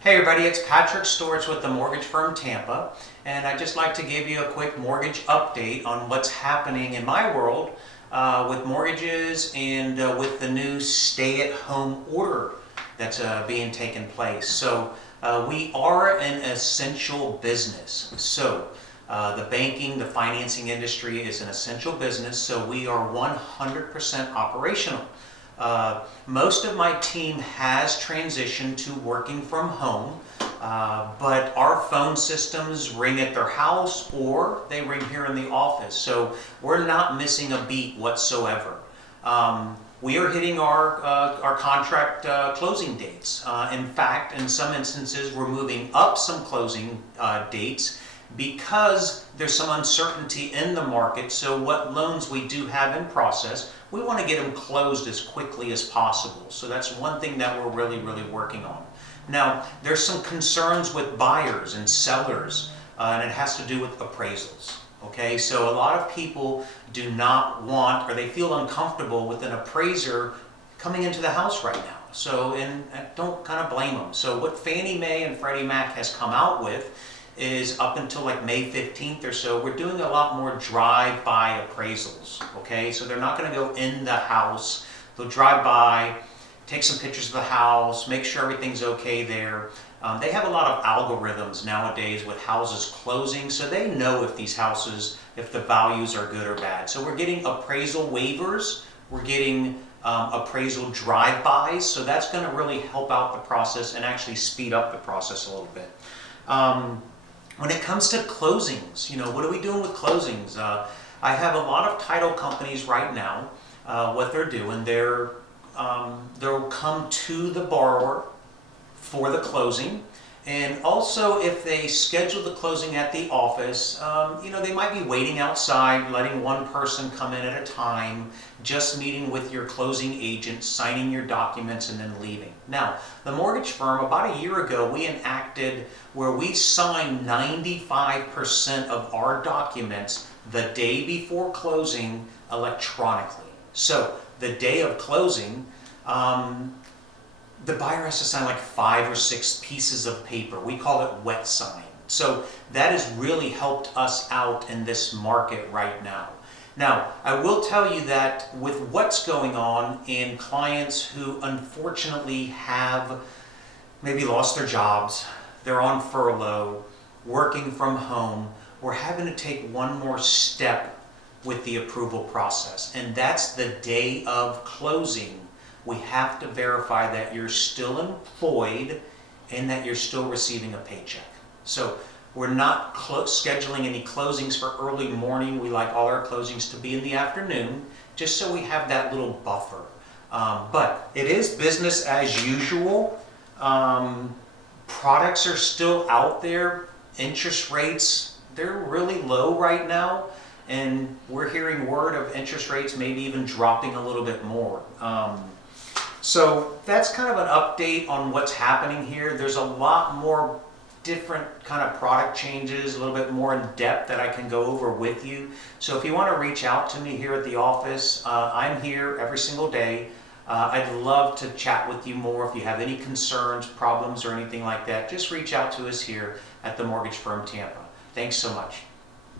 Hey everybody, it's Patrick Storch with the Mortgage Firm Tampa, and I'd just like to give you a quick mortgage update on what's happening in my world with mortgages and with the new stay-at-home order that's being taken place. So we are an essential business. So the banking, the financing industry is an essential business, so we are 100% operational. Most of my team has transitioned to working from home, but our phone systems ring at their house or they ring here in the office. So we're not missing a beat whatsoever. We are hitting our contract closing dates. In fact, in some instances, we're moving up some closing dates because there's some uncertainty in the market. So what loans we do have in process, we want to get them closed as quickly as possible. So that's one thing that we're really working on. Now, there's some concerns with buyers and sellers, and it has to do with appraisals. Okay, so a lot of people do not want, or they feel uncomfortable with an appraiser coming into the house right now. So, and I don't kind of blame them. So what Fannie Mae and Freddie Mac has come out with is up until like May 15th or so, we're doing a lot more drive-by appraisals, okay? So they're not gonna go in the house. They'll drive by, take some pictures of the house, make sure everything's okay there. They have a lot of algorithms nowadays with houses closing, so they know if these houses, if the values are good or bad. So we're getting appraisal waivers, we're getting appraisal drive-bys, so that's gonna really help out the process and actually speed up the process a little bit. When it comes to closings, what are we doing with closings? I have a lot of title companies right now. What they're doing, they'll come to the borrower for the closing, and also if they schedule the closing at the office, they might be waiting outside, letting one person come in at a time, just meeting with your closing agent, signing your documents, and then leaving. Now, the mortgage firm, about a year ago, we enacted where we sign 95% of our documents the day before closing electronically. So the day of closing, the buyer has to sign like 5 or 6 pieces of paper. We call it wet sign. So that has really helped us out in this market right now. Now, I will tell you that with what's going on in clients who unfortunately have maybe lost their jobs, they're on furlough, working from home, we're having to take one more step with the approval process, and that's the day of closing. We have to verify that you're still employed and that you're still receiving a paycheck. So we're not scheduling any closings for early morning. We like all our closings to be in the afternoon, just so we have that little buffer. But it is business as usual. Products are still out there. Interest rates, they're really low right now. And we're hearing word of interest rates maybe even dropping a little bit more. So that's kind of an update on what's happening here. There's a lot more different kind of product changes, a little bit more in depth that I can go over with you. So if you want to reach out to me here at the office, I'm here every single day. I'd love to chat with you more. If you have any concerns, problems, or anything like that, just reach out to us here at the Mortgage Firm Tampa. Thanks so much.